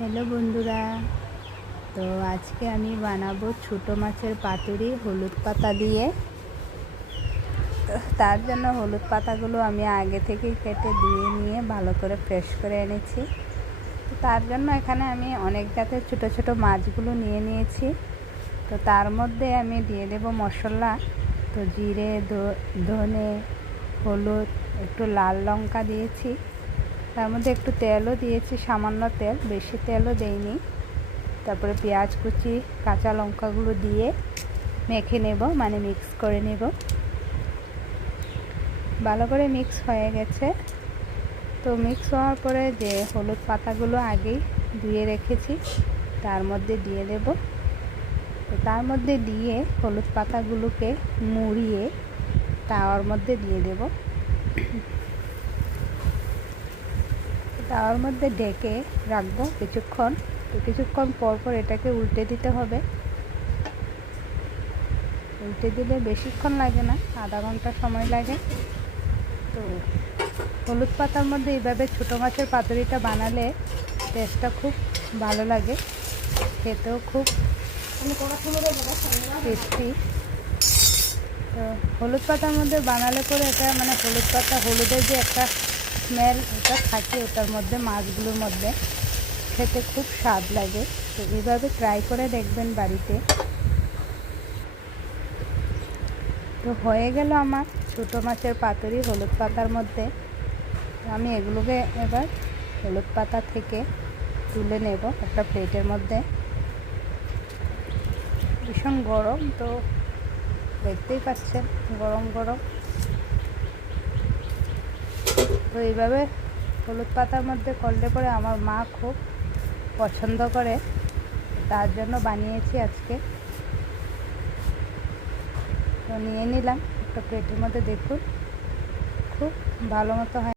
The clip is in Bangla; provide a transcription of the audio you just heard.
হ্যালো বন্ধুরা, তো আজকে আমি বানাবো ছোটো মাছের পাতুরি হলুদ পাতা দিয়ে। তো তার জন্য হলুদ পাতাগুলো আমি আগে থেকেই কেটে ধুয়ে নিয়ে ভালো করে ফ্রেশ করে এনেছি। তো তার জন্য এখানে আমি অনেক জাতের ছোটো ছোটো মাছগুলো নিয়ে নিয়েছি। তো তার মধ্যে আমি দিয়ে দেব মশলা। তো জিরে, ধনে, হলুদ, একটু লাল লঙ্কা দিয়েছি। তার মধ্যে একটু তেলও দিয়েছি, সামান্য তেল, বেশি তেলও দেইনি। তারপরে পেঁয়াজ কুচি, কাঁচা লঙ্কাগুলো দিয়ে মেখে নেব, মানে মিক্স করে নেব। ভালো করে মিক্স হয়ে গেছে। তো মিক্স হওয়ার পরে যে হলুদ পাতাগুলো আগেই ধুয়ে রেখেছি তার মধ্যে দিয়ে দেব। তো তার মধ্যে দিয়ে হলুদ পাতাগুলোকে মুড়িয়ে তাওয়ার মধ্যে দিয়ে দেব। তাওয়ার মধ্যে ঢেকে রাখবো কিছুক্ষণ। তো কিছুক্ষণ পর পর এটাকে উল্টে দিতে হবে। উল্টে দিলে বেশিক্ষণ লাগে না, আধা ঘন্টা সময় লাগে। তো হলুদ পাতার মধ্যে এইভাবে ছোটো মাছের পাতুরিটা বানালে টেস্টটা খুব ভালো লাগে, খেতেও খুব টেস্টি। তো হলুদ পাতার মধ্যে বানালে পরে এটা মানে হলুদ পাতা, হলুদের যে একটা স্মেল এটা থাকে ওটার মধ্যে, মাছগুলোর মধ্যে, খেতে খুব স্বাদ লাগে। তো এইভাবে ট্রাই করে দেখবেন বাড়িতে। তো হয়ে গেল আমার ছোটো মাছের পাতুরি হলুদ পাতার মধ্যে। আমি এগুলোকে এবার হলুদ পাতা থেকে তুলে নেব একটা প্লেটের মধ্যে। ভীষণ গরম, তো দেখতেই পাচ্ছেন গরম গরম। তো এইভাবে হলুদ পাতার মধ্যে করলে পরে আমার মা খুব পছন্দ করে, তার জন্য বানিয়েছি আজকে। তো নিয়ে নিলাম একটা প্লেটের মধ্যে। দেখুন খুব ভালো মতো হয়।